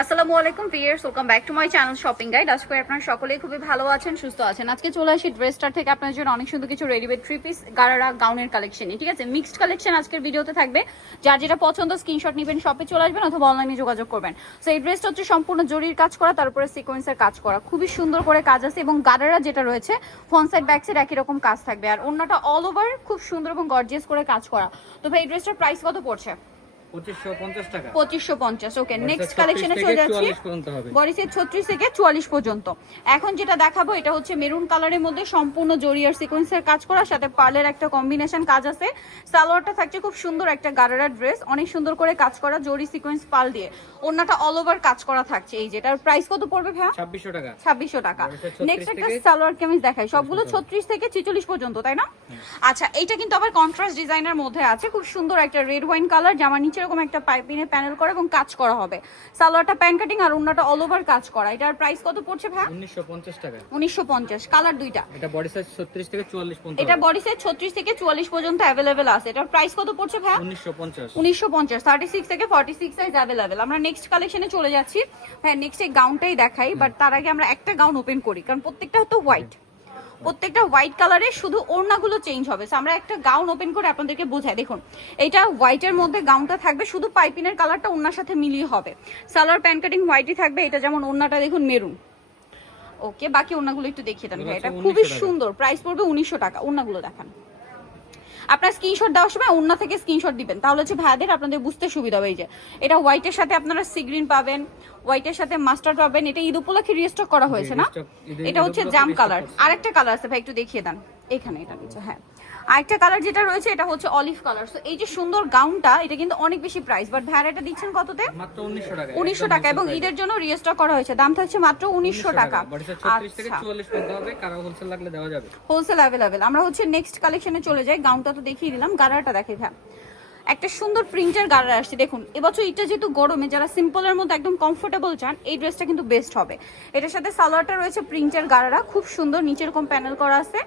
আসসালামু আলাইকুম viewers welcome back to my channel shopping guide আশা করি আপনারা সকলেই খুবই ভালো আছেন, সুস্থ আছেন। আজকে চলে আসি ড্রেসটার থেকে আপনাদের জন্য অনেক সুন্দর কিছু রেডিমেড থ্রি পিস গারারা গাউনের কালেকশন ঠিক আছে? মিক্সড কালেকশন আজকের ভিডিওতে থাকবে। যার যেটা পছন্দ স্ক্রিনশট নেবেন শপে চলে আসবেন অথবা অনলাইনে যোগাযোগ করবেন। সো এই ড্রেসটা হচ্ছে সম্পূর্ণ জরির কাজ করা তারপরে সিকোয়েন্সের কাজ করা। খুবই সুন্দর করে কাজ আছে এবং গারারা যেটা রয়েছে ফ্রন্ট সাইড ব্যাক সাইড একই রকম কাজ থাকবে। আর অন্যটা অল ওভার খুব সুন্দর এবং গর্জিয়াস করে কাজ করা। তো ভাই, এই ড্রেসটার প্রাইস কত পড়ছে? পঁচিশশো পঞ্চাশ টাকা। পঁচিশশো পঞ্চাশ ওকে নেক্সট কালেকশনে চলে যাচ্ছি। 44 পর্যন্ত ছত্রিশ থেকে চুয়াল্লিশ পর্যন্ত। এখন যেটা দেখাবো এটা হচ্ছে মেরুন কালারের মধ্যে সম্পূর্ণ জরিয়ার সিকোয়েন্সের কাজ করা সাথে পার্লের একটা কম্বিনেশন কাজ আছে। সালোয়ারটা থাকছে খুব সুন্দর একটা গারারা ড্রেস অনেক সুন্দর করে কাজ করা জরি সিকোয়েন্স পাল দিয়ে। অন্যটা অল ওভার কাজ করা থাকছে এই যেটার প্রাইস কত পড়বে ভাইয়া? ছাব্বিশশো টাকা। ছাব্বিশশো টাকা। নেক্সট একটা সালোয়ার কামিজ দেখাই সবগুলো ছত্রিশ থেকে ছেচল্লিশ পর্যন্ত তাই না? আচ্ছা এইটা কিন্তু আবার কন্ট্রাস্ট ডিজাইনের মধ্যে আছে খুব সুন্দর একটা রেড ওয়াইন কালার জামার নিচে এরকম একটা পাইপিনে প্যানেল করা এবং কাজ করা হবে। সালোয়ারটা প্যান কাটিং আর অন্যটা অল ওভার কাজ করা। এটার প্রাইস কত পড়ছে ভাই উনিশশো পঞ্চাশ টাকা। উনিশশো পঞ্চাশ। কালার দুইটা। এটা বডি সাইজ ছত্রিশ থেকে চুয়াল্লিশ পর্যন্ত এটা বডি সাইজ ছত্রিশ থেকে চুয়াল্লিশ পর্যন্ত অ্যাভেলেবেল আছে। এটার প্রাইস কত পড়ছে ভাই উনিশশো পঞ্চাশ। উনিশশো পঞ্চাশ। থার্টি সিক্স থেকে ফর্টি সিক্স সাইজ অ্যাভেলেবেল আমরা নেক্সট কালেকশনে চলে যাচ্ছি। হ্যাঁ নেক্সট এই গাউনটাই দেখাই বাট তার আগে আমরা একটা গাউন ওপেন করি কারণ প্রত্যেকটা তো হোয়াইট প্রত্যেকটা হোয়াইট কালারে শুধু ওড়নাগুলো চেঞ্জ হবে। আমরা একটা গাউন ওপেন করে আপনাদেরকে বোঝাই। দেখুন এটা হোয়াইটের মধ্যে গাউনটা থাকবে শুধু পাইপিনের কালারটা ওড়নার সাথে মিলিয়ে হবে। সালোয়ার প্যান কাটিং হোয়াইটই থাকবে এটা যেমন ওড়নাটা দেখুন মেরুন ওকে বাকি ওড়নাগুলো একটু দেখিয়ে দেন ভাই এটা খুবই সুন্দর। প্রাইস পড়বে উনিশশো টাকা ওড়নাগুলো দেখান। আপনার স্ক্রিনশট দেওয়ার সময় অন্য থেকে স্ক্রিনশট দিবেন। তাহলে হচ্ছে ভাইদের আপনাদের বুঝতে সুবিধা হয়ে যায় যে। এটা হোয়াইটের সাথে আপনারা সিগ্রিন পাবেন হোয়াইটের সাথে মাস্টার্ড পাবেন এটা ঈদ উপলক্ষে রিস্টক করা হয়েছে না? এটা হচ্ছে জাম কালার আরেকটা কালার আছে ভাই একটু দেখিয়ে দেন। এখানে এটা নিচে হ্যাঁ। আরেকটা কালার যেটা রয়েছে এটা হচ্ছে অলিভ কালার তো এই যে সুন্দর গাউনটা এটা কিন্তু অনেক বেশি প্রাইস বাট ভ্যারাইটা দিচ্ছেন কততে? মাত্র উনিশশো টাকা। উনিশশো টাকা এবং ঈদের জন্য রিস্টক করা হয়েছে। দাম থাকছে মাত্র উনিশশো টাকা। আচ্ছা। হোলসেল লাগলে দেওয়া যাবে। হোলসেল অ্যাভেলেবেল আমরা হচ্ছে নেক্সট কালেকশনে চলে যাই। গাউনটা তো দেখিয়ে দিলাম গারাটা দেখে ভ্যাম একটা সুন্দর প্রিন্টের গারা আসছে দেখুন। এবছর এটা যেহেতু গরমে যারা সিম্পলের মধ্যে একদম কমফোর্টেবল চান এই ড্রেসটা কিন্তু বেস্ট হবে। এটার সাথে সালোয়ারটা রয়েছে প্রিন্টের গাড়ারা খুব সুন্দর নিচের এরকম প্যানেল করা আছে।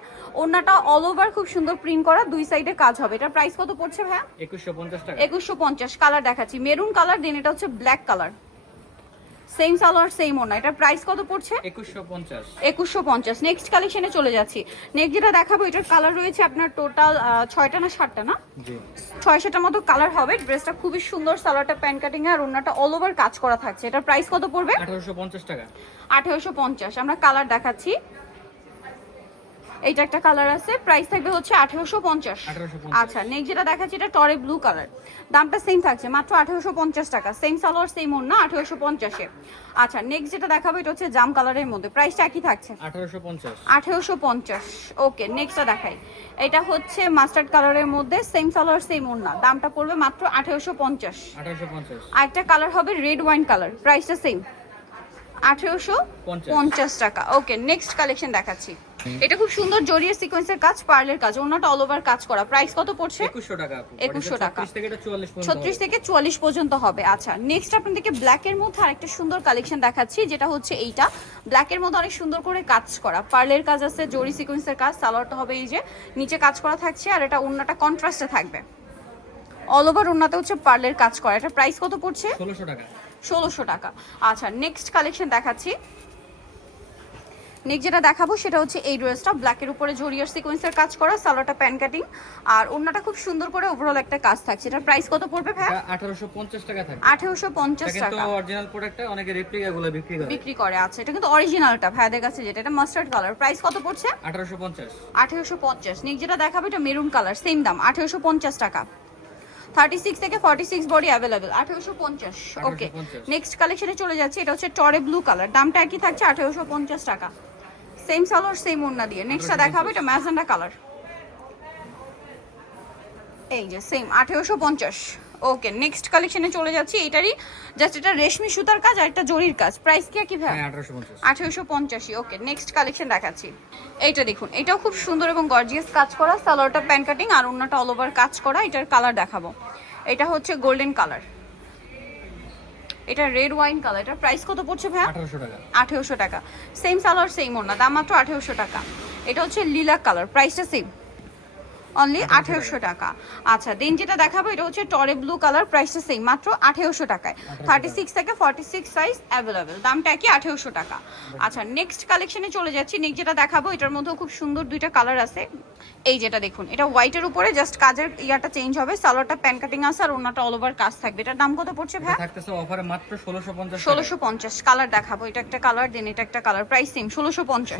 ওনাটা অল ওভার খুব সুন্দর প্রিন্ট করা দুই সাইডে কাজ হবে। এটার প্রাইস কত পড়ছে ভাইয়া? একুশশো পঞ্চাশ টাকা। একুশশো পঞ্চাশ কালার দেখাচ্ছি। মেরুন কালার দেন এটা হচ্ছে black colour same salwar same ওনা এটার প্রাইস কত পড়ছে? একুশশো পঞ্চাশ। একুশশো পঞ্চাশ। নেক্সট কালেকশনে চলে যাচ্ছি। নেক্সট যেটা দেখাবো এটার কালার রয়েছে আপনার টোটাল ছয়টা না সাতটা না? জি। ছয় সাতটার মতো কালার হবে। ড্রেসটা খুবই সুন্দর সালোয়ারটা প্যান কাটিং আর ওনাটা অল ওভার কাজ করা থাকছে। এটার প্রাইস কত পড়বে? আঠারোশো পঞ্চাশ টাকা। আঠেরোশো পঞ্চাশ। আমরা কালার দেখাচ্ছি। এইটা একটা কালার আছে প্রাইস থাকবে হচ্ছে আঠেরোশো পঞ্চাশ। 1850 আচ্ছা নেক্সট যেটা দেখাচ্ছি এটা টরে ব্লু কালার দামটা সেম থাকছে মাত্র আঠেরোশো পঞ্চাশ টাকা। সেম সালোয়ার সেম ওড়না আঠেরোশো পঞ্চাশে। আচ্ছা নেক্সট যেটা দেখাবো এটা হচ্ছে জাম কালারের মধ্যে। প্রাইসটা একই থাকছে? আঠারোশো পঞ্চাশ। ওকে নেক্সটটা দেখাই। এটা হচ্ছে মাস্টার্ড কালারের মধ্যে সেম সালোয়ার সেম ওড়না দামটা পড়বে মাত্র আঠেরোশো পঞ্চাশ। পঞ্চাশ। আরেকটা কালার হবে রেড ওয়াইন কালার প্রাইসটা সেম আঠেরোশো। পঞ্চাশ টাকা। ওকে নেক্সট কালেকশন দেখাচ্ছি। এটা খুব সুন্দর জড়িয়ে সিকোয়েন্সের কাজ পার্লের কাজ। ওনাটা অল ওভার কাজ করা। প্রাইস কত পড়ছে? একুশশো টাকা আপু। 2100 টাকা। 36 থেকে এটা চুয়াল্লিশ পর্যন্ত ছত্রিশ হবে। থেকে চুয়াল্লিশ পর্যন্ত হবে। আচ্ছা নেক্সট আপনাদেরকে ব্ল্যাকের মধ্যে আরেকটা সুন্দর কালেকশন দেখাচ্ছি যেটা হচ্ছে এইটা। ব্ল্যাকের মধ্যে অনেক সুন্দর করে কাজ করা। পার্লের কাজ আছে জরি সিকোয়েন্সের কাজ সালোয়ারটা হবে এই যে নিচে কাজ করা থাকছে আর এটা অন্যটা কন্ট্রাস্টে থাকবে। অল ওভার ওনাতে হচ্ছে পার্লের কাজ করা। এটা প্রাইস কত পড়ছে? ষোলোশো টাকা। ষোলোশো টাকা। আচ্ছা নেক্সট কালেকশন দেখাচ্ছি। নেক্সট যেটা দেখাবো সেটা হচ্ছে এই ড্রেসটা। ব্ল্যাকের উপরে জরিয়ার সিকোয়েন্সের কাজ করা সালোয়ারটা প্যান কাটিং আর অন্যটা খুব সুন্দর করে ওভারঅল একটা কাজ থাকছে। এটার প্রাইস কত পড়বে ভাই এটা আঠারোশো পঞ্চাশ টাকা থাকে আঠেরোশো পঞ্চাশ এটা কিন্তু টাকা। অরিজিনাল প্রোডাক্টটা অনেকে রেপ্লিকা গুলো বিক্রি করে। বিক্রি করে আছে এটা কিন্তু অরিজিনালটা ভাইদের কাছে যেটা। এটা মাস্টার্ড কালার প্রাইস কত পড়ছে? আঠারোশো পঞ্চাশ। আঠেরোশো পঞ্চাশ। নেক্সট যেটা দেখাবো এটা মেরুন কালার সেম দাম আঠেরোশো পঞ্চাশ টাকা। থার্টি সিক্স থেকে ফর্টি সিক্স বডি অ্যাভেলেবেল আঠেরোশো পঞ্চাশ। ওকে নেক্সট কালেকশনে চলে যাচ্ছে এটা হচ্ছে টরে ব্লু কালার দামটা একই থাকছে আঠেরোশো পঞ্চাশ টাকা। সেম সালোয়ার সেম ওড়না দিয়ে। নেক্সটটা দেখাবো এটা ম্যাজেন্ডা কালার এই যে সেম আঠেরোশো পঞ্চাশ। ওকে নেক্সট কালেকশনে চলে যাচ্ছি এটারই জাস্ট এটা রেশমি সুতার কাজ আর একটা জরির কাজ। প্রাইস কি কি ভাই? আঠারোশো পঞ্চাশ। আঠেরোশো পঞ্চাশি ওকে নেক্সট কালেকশন দেখাচ্ছি। এইটা দেখুন এটাও খুব সুন্দর এবং গর্জিয়াস কাজ করা। সালোয়ারটা প্যান কাটিং আর অন্যটা অল ওভার কাজ করা এটার কালার দেখাবো। এটা হচ্ছে গোল্ডেন কালার এটা রেড ওয়াইন কালার এটা প্রাইস কত পড়ছে ভাই 1800 টাকা। আঠেরোশো টাকা। সেম সালোয়ার সেম ওড়না দাম মাত্র আঠেরোশো টাকা। এটা হচ্ছে লিলাক কালার প্রাইসটা সেম অনলি আঠেরোশো টাকা। আচ্ছা দেন যেটা দেখাবো এটা হচ্ছে টরে ব্লু কালার প্রাইসটা সেম মাত্র আঠেরোশো টাকায়। থার্টি সিক্স থেকে ফর্টি সিক্স সাইজ অ্যাভেলেবেল দামটা কি আঠেরোশো টাকা? আচ্ছা। নেক্সট কালেকশনে চলে যাচ্ছি নেক্সট যেটা দেখাবো এটার মধ্যেও খুব সুন্দর দুইটা কালার আছে। এই যেটা দেখুন এটা হোয়াইটের উপরে জাস্ট কাজের ইয়াটা চেঞ্জ হবে সালোয়ারটা প্যান কাটিং আছে আর ওনাটা অল ওভার কাজ থাকবে। এটার দাম কত পড়ছে ভাই? থাকতেছে অফারে মাত্র ষোলোশো পঞ্চাশ ষোলোশো পঞ্চাশ কালার দেখাবো এটা একটা কালার দেন এটা একটা কালার প্রাইস সেম ষোলোশো পঞ্চাশ।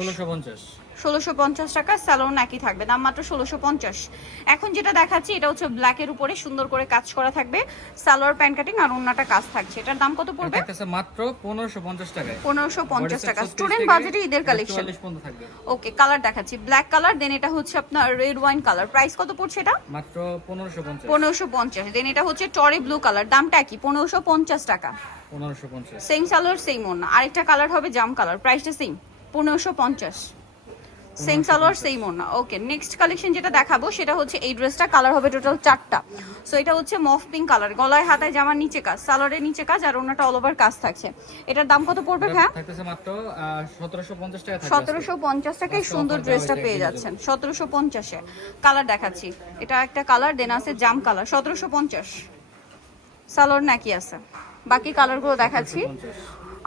ষোলোশো পঞ্চাশ টাকা স্যালোন একই থাকবে দাম মাত্র ষোলোশো পঞ্চাশ। এখন যেটা দেখাচ্ছি এটা হচ্ছে ব্ল্যাকের উপরে সুন্দর করে কাজ করা থাকবে সালোয়ার প্যান্ট কাটিং আর অন্যটা কাজ থাকছে। এটার দাম কত পড়বে? মাত্র পনেরোশো পঞ্চাশ টাকায়। পনেরোশো পঞ্চাশ টাকা। স্টুডেন্ট বাজেটে ঈদের কালেকশন 44 থাকবে। ওকে কালার দেখাচ্ছি। ব্ল্যাক কালার দেন এটা হচ্ছে আপনার রেড ওয়াইন কালার প্রাইস কত পড়ছে এটা? মাত্র পনেরোশো পঞ্চাশ। পনেরোশো পঞ্চাশ। দেন এটা হচ্ছে টরে ব্লু কালার দামটা কি পনেরোশো পঞ্চাশ টাকা। পনেরোশো পঞ্চাশ। সেম সালোয়ার সেম অন্য আরেকটা কালার হবে জাম কালার প্রাইসটা সেম পনেরোশো পঞ্চাশ। সেম সালোয়ার সেম ওনা ওকে নেক্সট কালেকশন যেটা দেখাবো সেটা হচ্ছে এই ড্রেসটা কালার হবে টোটাল চারটা। সো এটা হচ্ছে মফ পিঙ্ক কালার গলায় হাতায় জামার নিচে কাজ সালোয়ারের নিচে কাজ আর ওনাটা অল ওভার কাজ থাকছে। এটার দাম কত পড়বে মাত্র সতেরোশো পঞ্চাশ টাকায় সুন্দর ড্রেসটা পেয়ে যাচ্ছেন। সতেরোশো পঞ্চাশে। কালার দেখাচ্ছি। এটা একটা কালার দেন আছে জাম কালার সতেরোশো পঞ্চাশ। সালোয়ার নাকি আছে। বাকি কালারগুলো দেখাচ্ছি।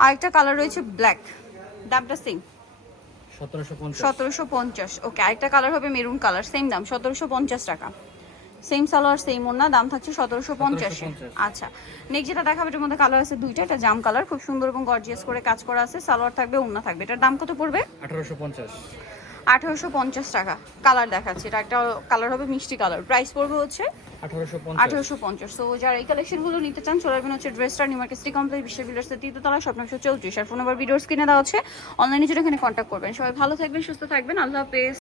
আরেকটা কালার রয়েছে ব্ল্যাক দামটা সেম সতেরোশো পঞ্চাশ। ওকে আরেকটা কালার হবে মেরুন কালার সেম দাম সতেরোশো পঞ্চাশ টাকা। সেম সালোয়ার সেম ওনা দাম থাকছে সতেরোশো পঞ্চাশে। আচ্ছা নেক্সট যেটা দেখাবে এটার মধ্যে কালার আছে দুইটা এটা জাম কালার খুব সুন্দর এবং গর্জিয়াস করে কাজ করা আছে সালোয়ার থাকবে ওনা থাকবে এটার দাম কত পড়বে? আঠারোশো পঞ্চাশ। আঠারোশো পঞ্চাশ টাকা কালার দেখাচ্ছে। এটা একটা কালার হবে মিষ্টি কালার। প্রাইস পড়বে হচ্ছে আঠারোশো পঞ্চাশ। তো যারা এই কালেকশনগুলো নিতে চান চলে আসবেন হচ্ছে ড্রেসটা নিউ মার্কেট সিটি কমপ্লেক্স বিশ্ববিদ্যালয়ের তৃতীয়তলা স্বপ্নশো চৌত্রিশ আর ফোন নাম্বার ভিডিওস কিনে দেওয়া হচ্ছে অনলাইনে জন্য এখানে কন্ট্যাক্ট করবেন। সবাই ভালো থাকবেন সুস্থ থাকবেন। আল্লাহ হাফেজ।